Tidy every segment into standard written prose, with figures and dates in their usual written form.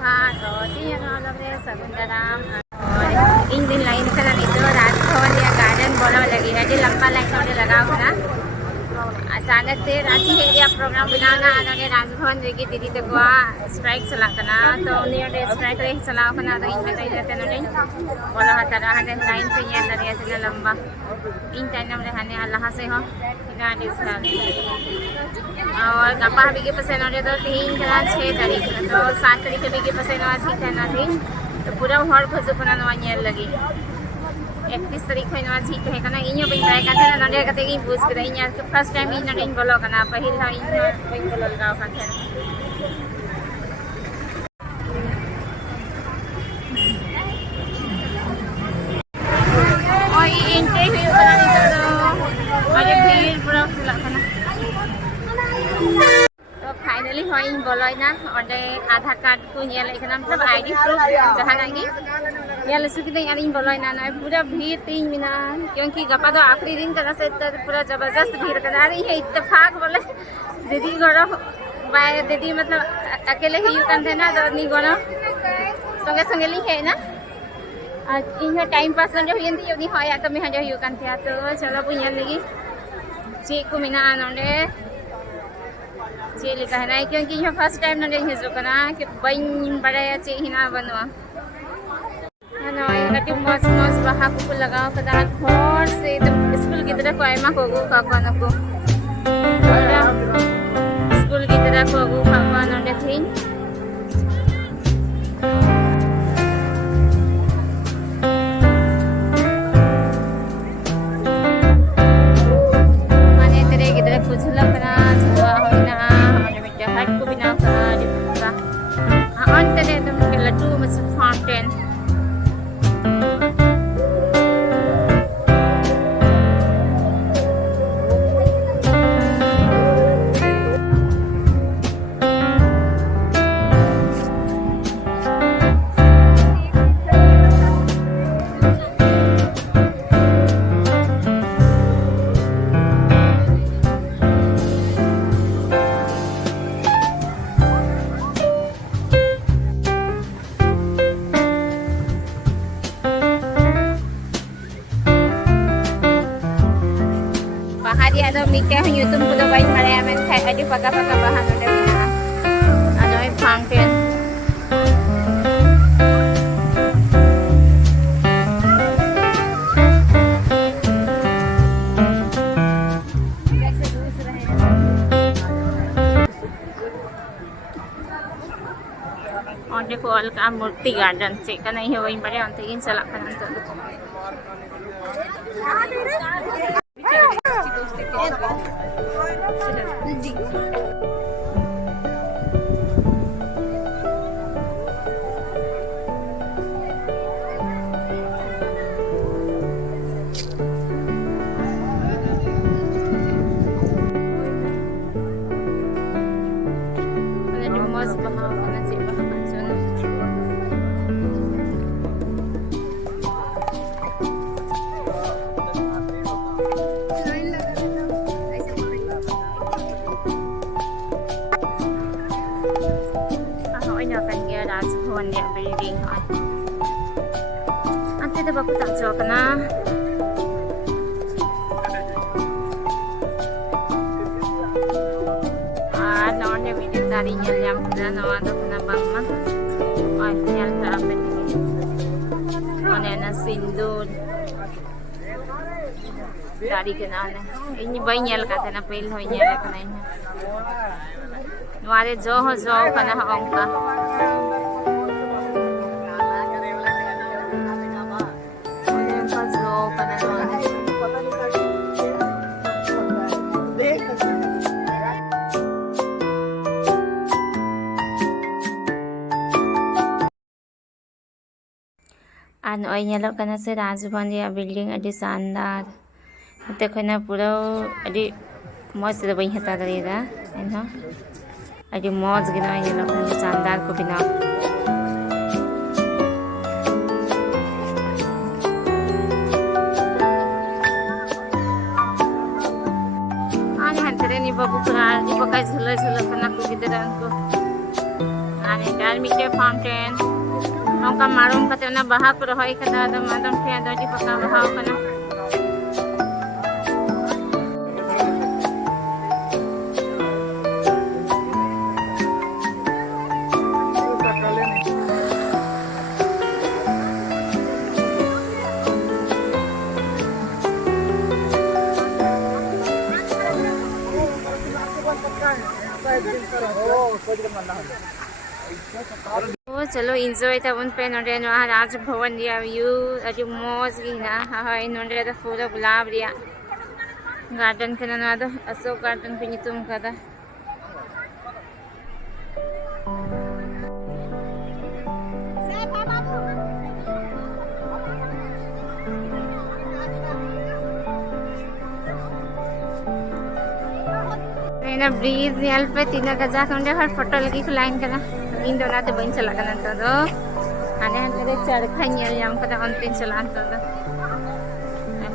जोहार और तीन लगे सगुन दाराम और इन दिन लाइन का नितो राजभवन या गार्डन बोलो लगी है लंबा लाइन नोड़े लगाओ ना अचानक से रांची एरिया प्रोग्राम बनाना नोड़े राजभवन रेगी दीदी तक स्ट्राइक चलाकना तो उन्हीं स्ट्राइक रे चलाओ तो इन बताई जाते नोड़े बोलो हतारा हने लाइन पे ये दरिया से लंबा इन टाइम रे हने अल्लाह से हो इना डिस्काउंट और गपा बिगे पसे नोड़े तो 6 तारीख तो 7 तारीख बिगे पसे नवा ठीक है ना थी तो पूरा हर खजुपना नवा नेल लगी 31 तारीख है नवा ठीक है कना इño बइन जाए का थे नोड़े कते की बुझ के इña फर्स्ट टाइम इन नोड़े बोलो कना पहिल हा इño बइन बोलो लगाओ का थे और इंटरव्यू बनाने तो अरे भीड़ पूरा फुला कना तो फाइनली हो इन बोलो ना और आधार कार्ड को नेल लेकना मतलब आईडी प्रूफ जहां आगे नेल सुकी दे इन बोलो ना ना पूरा भीड़ 3 मिना क्योंकि गपा तो आखिरी दिन करा से पूरा जबरदस्त भीड़ करा रही है इत्तेफाक बोले दीदी गोरो बाय दीदी मतलब अकेले ही यू kan थे ना तो नी गोरो संगे संगे ली है ना आज इन टाइम पास जो हिंदी योनी होया तो मैं जो यू kan थे तो चलो पुnya लगी ची को मिना नोडे चे लिखा है ना क्योंकि ये फर्स्ट टाइम नोडे हिजो कना कि बइन बड़े चे हिना बनवा ना ये कटी मस्त मस्त बाहा को लगाओ कदा घर से स्कूल की तरफ आयमा को काका नको स्कूल की तरफ को काका नोडे थी माने तेरे की तरफ कुछ लगना जुआ होना और बेटा हट को बिना करा दिखा अंत तेरे तुम के लड्डू में से fountain ada mikir YouTube udah baik hari aman kayak aja pakai bahan udah punya ada fountain और देखो अलका मूर्ति गार्डन से का नहीं है वही बड़े अंत इन सलाह करना तो राजभवन या बिल्डिंग अंते तो Baku tak jauh kena naonnya video tadi nyam dan nawan tu kena bang mah oh nyal apa ni mana sindur tadi kena ini bayi nyal kata na pel hoy nyal kena ini nuare jo kena angka ano ay nyalok ka na sa Raजभवन या building अड़ी शानदार देखो ना पूरा अड़ी मौज से बही हता दरेगा है अड़ी मौज गिना nyalok ka शानदार को बिना आने हंतरे नी बाबू पूरा नी बका झुला झुला कना को गिदरान को ane dar mite fountain ongka marum kate na baha ko rohoi kada da madam thia do di paka baha kana तो चलो इंजॉय तबन पे नोडे नो राज भवन रिया व्यू अजु मौज गिना हाय नोडे द पूरा गुलाब रिया गार्डन के ना दो अशोक गार्डन पे नितुम कदा ना ब्रिज नेल पे तीना गजा कंडे हर फोटो लगी को लाइन कना इन दो नाते बइन चला कना तो दो आने हने चरखा नेल याम कदा अंतिम चला तो दो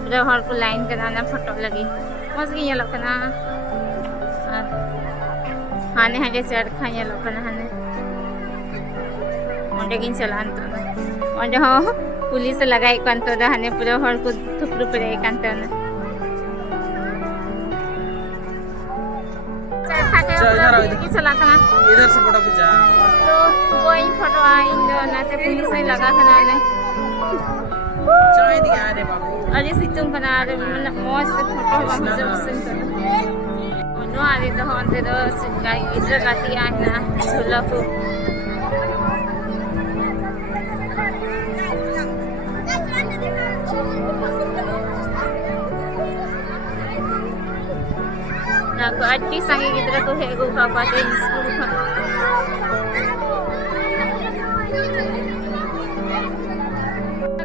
पूरा हर को लाइन कना ना फोटो लगी मस्त गी नेल कना आने हने चरखा नेल कना हने ओंडे गिन चला तो ओंडे हो पुलिस लगाई कन तो दो हने पूरा हर को थुपरु पे कन तो ना इधर से फोटो खींचा तो वही फोटो इन दो नाते पुलिस ही लगा खना ने चाय दिया रे बाबू अरे सितुम खना रे मन मस्त फोटो बाबू जब सिन तो नो आरे तो होते दो गाई इधर गाती है ना झूला को ना को अट्टी संगे गिद्रा को है गो पापा के स्कूल का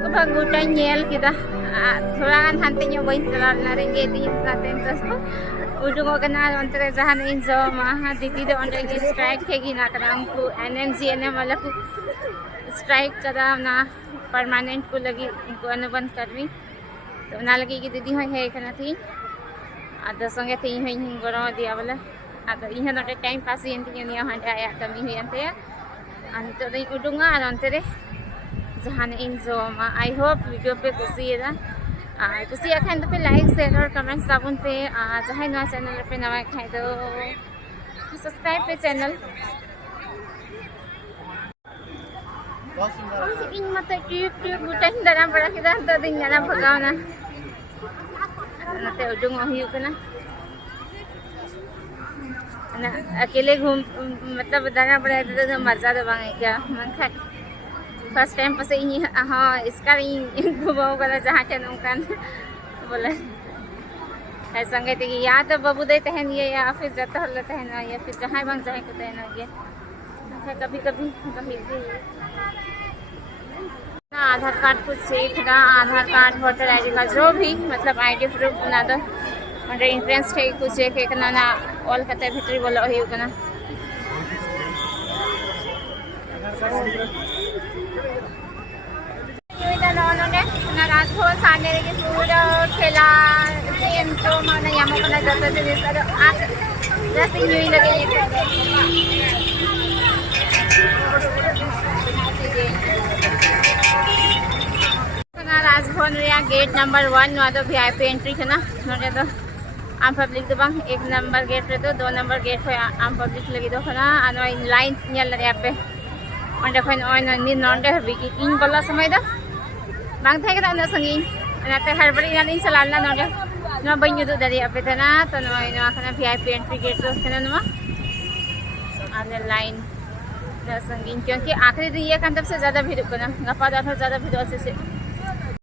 को भगुटा नेल किदा थोड़ा गान हंते न्यो बइन चला ना रेंगे ती नाते तो उडुगो कना अंतरे जहान इन जो मा दीदी दे अंडे के स्ट्राइक हेगी ना करा हमको एनएनजीएनए वाला को स्ट्राइक करा ना परमानेंट को लगी उनको अनुबंध करवी तो ना लगी कि दीदी होय है कना थी आदो संगे थी हई गरो दिया बोले आदो इहा नोटे टाइम पास यंती निया हंडे आया कमी हुयंते अनि तो दई उडुंगा अंतरे जहान इन जो मा आई होप वीडियो पे कुसिएदा कुसी अखन तो पे लाइक शेयर और कमेंट साबुन पे जहां नया चैनल पे नवा खाए तो सब्सक्राइब पे चैनल इन मत ट्यूब ट्यूब बुटाइन दरा बड़ा किदा तो दिन ना भगावना नते उडुंग हुई कना ना अकेले घूम मतलब दाना बड़ा तो मजा तो बांगे क्या मन खा फर्स्ट टाइम पसे इन हां इसका घुमाओ करा जहां के नौकान बोले है संगे ते या तो बाबू दे तहन ये या फिर जत हल तहन या फिर जहां बांग जाए को तहन ये कभी कभी कभी ना आधार कार्ड कुछ चेक ना आधार कार्ड वोटर आईडी का जो भी मतलब आईडी प्रूफ बना दो और इंट्रेंस थे कुछ चेक एक ना ऑल कते भीतरी बोलो ही कना ना राजभवन सामने रे पूरा खेला सेम तो माने यामो कना जत से सर आ जैसे यूं लगे राजभवन रिया गेट नंबर 1 वा दो वीआईपी एंट्री है ना नोटे तो आम पब्लिक दो बांग एक नंबर गेट रे तो 2 नंबर गेट पे आम पब्लिक लगी दो खना आनो इन लाइन नेल रे पे ओंडे खन ओन नि नोंडे हबी इन बोला समय दा बांग थे के ना संगी नाते हड़बड़ी ना इन चलालना नोंडे नो बइन युदु दरिया पे थे ना तो नो खना वीआईपी एंट्री गेट तो खना नो आने लाइन संगीन क्योंकि आखिरी दिन ये कंदब से ज़्यादा भीड़ को ना गपा दा ज्यादा भीड़ से